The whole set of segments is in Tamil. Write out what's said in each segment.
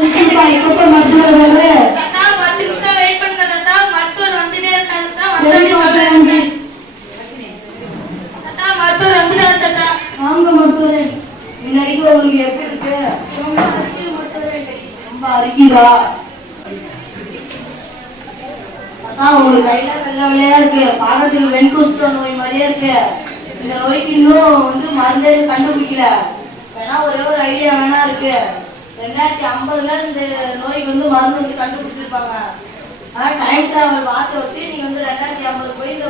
இருக்குப்பா, எப்பப்பா மருத்துவர் வருவாரு? தாத்தா பத்து நிமிஷம் வெயிட் பண்ணுங்க தாத்தா. மருத்துவர் வந்துட்டே இருக்காரு தாத்தா. வந்தோடனே. தாத்தா. மருத்துவர் வந்துட்டாரு தாத்தா. வாங்க மருத்துவரே. முன்னாடிக்கு உங்களுக்கு எப்படி இருக்கு? ரொம்ப அரிக்குது மருத்துவரே. ரொம்ப அரிக்குதா அதான் உங்களுக்கு கையில வெள்ளை வெள்ளையா இருக்கு. பாக்கிறதுக்கு வெண்குஷ்ட நோய் மாதிரியே இருக்கு. இந்த நோய்க்கு இன்னும் வந்து மருந்தே கண்டுபிடிக்கல. வேணா ஒரே ஒரு ஐடியா வேணா இருக்கு. ரெண்டாயிரத்தி ஐம்பதுல இந்த நோய்க்கு வந்து மருந்து வந்து கண்டுபிடிச்சிருப்பாங்க. ஆனா டைம் டிராவல் வார்த்தை வச்சு நீங்க வந்து ரெண்டாயிரத்தி ஐம்பது போய் இந்த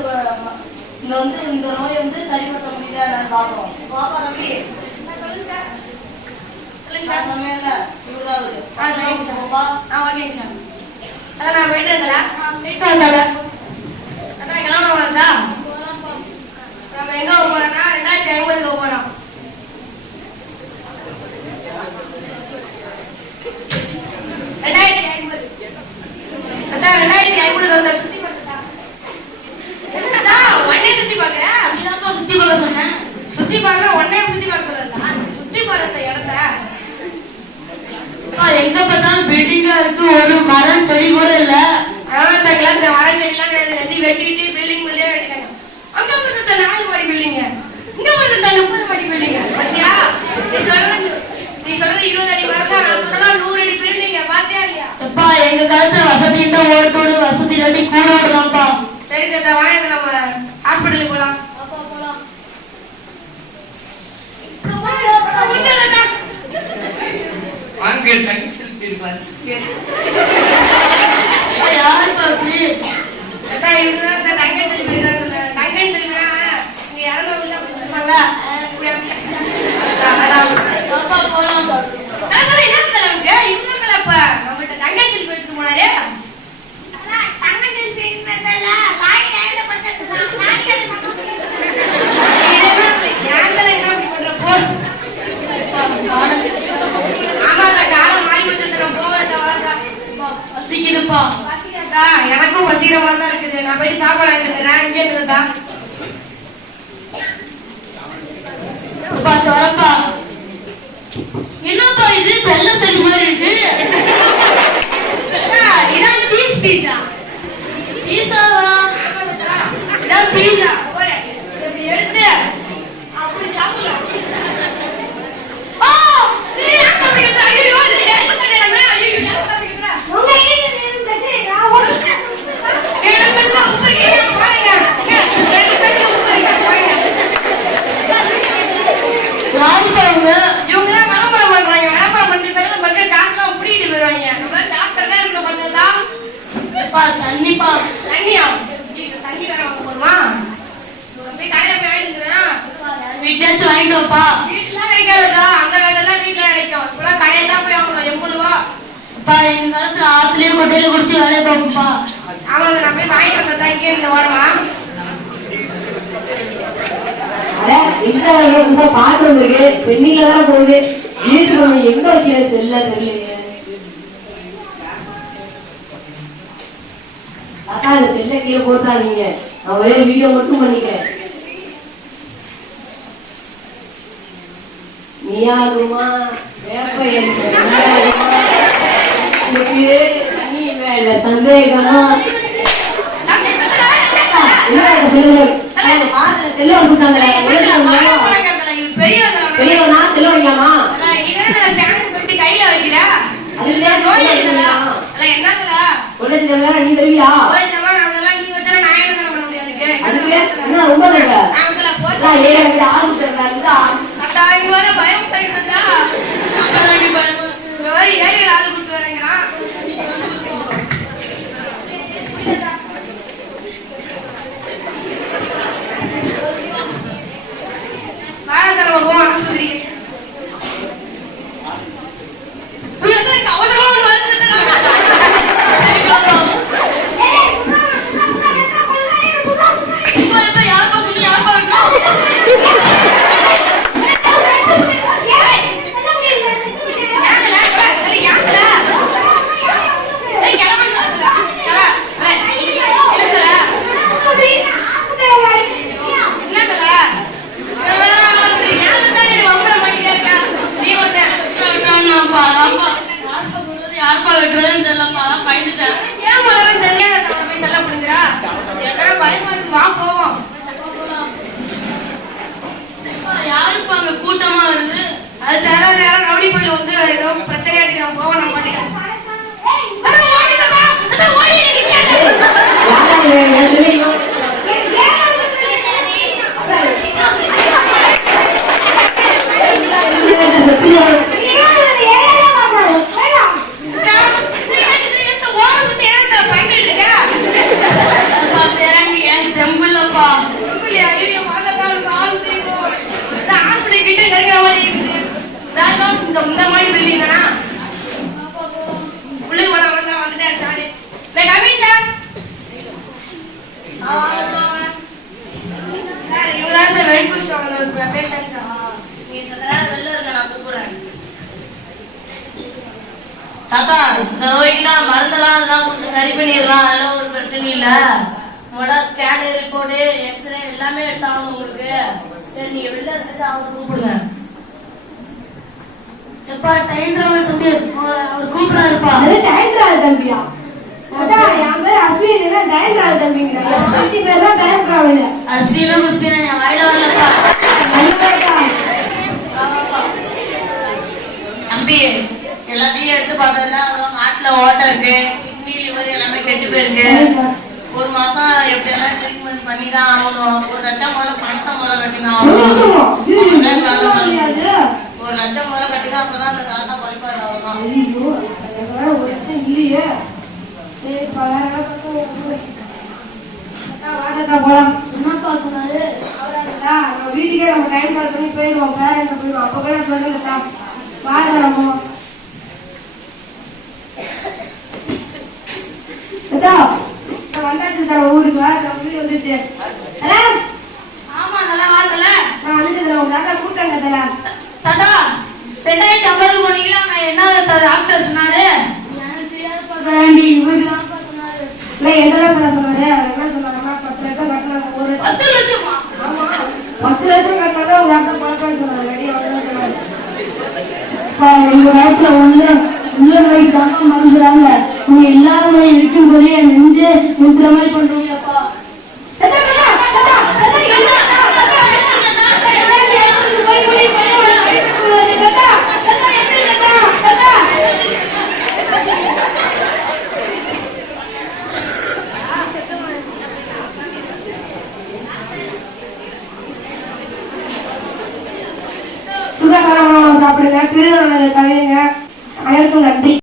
இந்த வந்து இந்த நோயை வந்து சரிப்படுத்த முடியுதா என்னன்னு பாக்கணும் பாப்பா தம்பி? சொல்லுங்க நான் சார் சொன்னேன்ல இவ்வளவு இருக்கு. ஆ சரிங்க சார். பாப்பா? ஆ ஓகேங்க சார். அதான் நான் போயிட்டு இருந்தேன் போயிட்டு வந்தாங்க அதான் கிளம்ப வந்தா? நம்ம எங்க போக போறோம்னா ரெண்டாயிரத்தி ஐம்பதுக்கு எங்க பார்த்தாலும் பில்டிங்கா இருக்கு ஒரு மரம் செடி கூட இல்ல. இந்த கிடையாது. எல்லாத்தையும் வெட்டிட்டு பில்டிங் பில்டிங் வெட்டிட்டாங்க அங்க பொறுத்த நாலு மாடி பில்டிங்க இங்க பொறுத்த முப்பது மாடி பில்டிங்க பாத்தியா? நீ சொல்றது நீ சொல்றது இருபது அடி மரம் தான் நான் சொல்லலாம் நூறு அடி பில்டிங்க பாத்தியா இல்லையா? அப்பா எங்க காலத்துல வசதி இருந்தா ஓட்டோடு வசதி இல்லாட்டி கூட ஓடலாம்ப்பா. சரி தாத்தா வாங்க நம்ம ஹாஸ்பிட்டலுக்கு போலாம். உள்ள தாத்தா. வாங்க டைம் செல்ஃபி எடுக்கலாம் அப்பா, யாருப்பா அப்படி. போலாம் என்ன? இவங்கங்களா அப்ப நம்மள்ட்ட தங்கை செல்வி எடுத்து போனாரு? பசிக்குதாத்தா? எனக்கும் பசிக்கிற மாதிரி தான் இருக்குது. நான் போயிட்டு சாப்பாடு வாங்கிட்டு வந்துடுறேன். இங்கே இருந்ததா அப்பா திறப்பா. என்னப்பா இது? தெல்ல செடி மாதிரி இருக்கு. இதான் சீஸ் பீஸா இதான் பீஸா ஒரு இப்படி எடுத்து அப்படி சாப்பிடலாம் ஓ நீ ஏன் சாப்பிடுற ஐயோ இது டேஸ்ட் சொல்லிடமே ஐயோ ஏன் சாப்பிடுற உங்க ஈடு சரி நான் ஓடு எனக்கு பேசல உப்பு இருக்கீங்க பாருங்க எனக்கு பேசல உப்பு இருக்கீங்க பாருங்க யாருப்பா இவங்க இவங்க தான் விளம்பரம் பண்றாங்க விளம்பரம் பண்ணிட்டு நமக்கு காசுலாம் புடிக்கிட்டு போயிடுவாங்க நம்ம டாக்டர் தான் இருக்க பார்த்தா அப்பா தண்ணி வேற வாங்க போடுமா போய் கடையில போய் வாங்கிட்டு வந்துடுறேன். வீட்லயாச்சும் வாங்கிட்டு வாப்பா. வீட்டுலாம் கிடைக்காதுதா அந்த வேலையெல்லாம் வீட்டுல கிடைக்கும். இப்பெல்லாம் கடையில தான் போய் வாங்கணும். எண்பது ரூபா. அப்பா எங்க காலத்துல ஆத்துலயே கொட்டையில குடிச்சு வேலையை பார்ப்போம்ப்பா. ஆமாங்க நான் போய் வாங்கிட்டு வந்ததா இங்கே இந்த வாரமா? பெண்ணில தான் போகுது. வீட்டுக்கு எங்க வைக்கிற செல்ல தெரியலையே. அக்கா அந்த செல்ல கீழே போட்டாதீங்க. நான் ஒரே வீடியோ மட்டும் பண்ணிக்கிறேன். நீயாகுமா? வேப்ப? உனக்கு நீ மேல சந்தேகமா? என்ன செல்ல செல்ல பெரிய பெரியவனா? செல்ல வைக்கலாமா இதே ஸ்டாண்ட் பண்ணி கையில வைக்கிறா அது இல்லையா? நோய் இருக்குல்ல அதெல்லாம் என்னதுல ஒரே சில நீ தருவியா ஒரு சமயம் நான் அதெல்லாம் நீ வச்சா நான் என்ன பண்ண முடியாதுக்கு அதுக்கு? என்ன ரொம்ப ஆறு தருதா இருந்தா அத்தா நீ வர பயம் தருகிறதா அப்பதாண்டி பயமா இருக்கு. இந்த மாதிரி ஏரியில் ஆளு கூட்டு வரேங்கிறான் வாங்க நம்ம போவோம் ஆஸ்பத்திரிக்கு வா போவோம். யாருப்பா அங்க கூட்டமா வருது அது தர நேரம் ரவுடி போயில வந்து ஏதோ பிரச்சனை அடிக்கிறான் போவோம் நம்ம மாட்டேங்க அதான் ஓடிட்டதா அதான் ஓடி நிக்காத அப்பா பேராண்டி எனக்கு தெம்பில்லப்பா பேஷண்ட் நீ சத்த நேரம் வெளில இருக்க நான் கூப்பிடுறேன் தாத்தா இந்த நோய்க்குலாம் மருந்தெல்லாம் அதெல்லாம் கொஞ்சம் சரி பண்ணிடலாம். அதெல்லாம் ஒரு பிரச்சனையும் இல்ல. உங்களோட ஸ்கேனு ரிப்போர்ட்டு எக்ஸ்ரே எல்லாமே எடுத்தாகணும் உங்களுக்கு. சரி நீங்க வெளில இருந்துட்டு அவரை கூப்பிடுங்க. எப்பா டைம் டிராவல் தம்பி அவர் கூப்பிடாருப்பா அது டைம் டிராவல் தம்பியா? அதான் என் பேர் அஸ்வின் இல்ல டைம் டிராவல் தம்பிங்கிறாங்க அஸ்வின் பேர் தான் டைம் டிராவல் அஸ்வினோ குஸ்வினோ என் வாயில வரலப்பா. தம்பி எல்லாத்தையும் எடுத்து பார்த்ததுன்னா அப்புறம் ஓட்டம் ஓட்டை இருக்கு. கிட்னி லிவர் எல்லாமே கெட்டு போயிருக்கு. ஒரு மாசம் எப்படியெல்லாம் ட்ரீட்மெண்ட் பண்ணி தான் ஆகணும். ஒரு லட்சம் முதல்ல பணத்தை முதல்ல கட்டினா ஆகணும். ஒரு லட்சம் முதல்ல கட்டுங்க அப்பதான் அந்த தாத்தா படிப்பாரு அவ்வளவுதான். இல்லையே. சரி பலாயிரம் வாடகை போலாம். என்னப்பா சொன்னாரு. அவ்வளவுதான்டா, நம்ம வீட்டுக்கே நம்ம டைம் பார்த்து போயிடுவோம் பேரண்ட் போயிடுவோம் அப்ப கூட சொல்லுங்கட்டா வாடகை நம்ம அத்தா, ஊருக்கு வாடகை வீடு வந்துச்சு அதான் ஆமா நல்லா வாங்கல நான் வந்துட்டு உங்க தாத்தா கூப்பிட்டாங்க தலா. தாத்தா ரெண்டாயிரத்தி ஐம்பது போனீங்களா? நான் என்ன டாக்டர் சொன்னாரு? பேராண்டி இவருக்கு இல்லை என்னதான் பண்ண சொன்னாரு? அவர் என்ன பத்து லட்சம் கட்டணும் ஒரு பத்து லட்சமா? பத்து லட்சம் கட்டினாலும் உங்க அப்பா பழக்கம் சொன்னாரு. வந்து சொன்னாரு. நேரத்துல ஒண்ணு உள்ள தாங்க மறந்துறாங்க உங்க எல்லாருமே இருக்கும் போதே என் நெஞ்சு நிற்கிற மாதிரி பண்றீங்கப்பா சுகாதாரமான சாப்பிடுங்க திருநெல்வேலி கவிதைங்க அனைவருக்கும் நன்றி.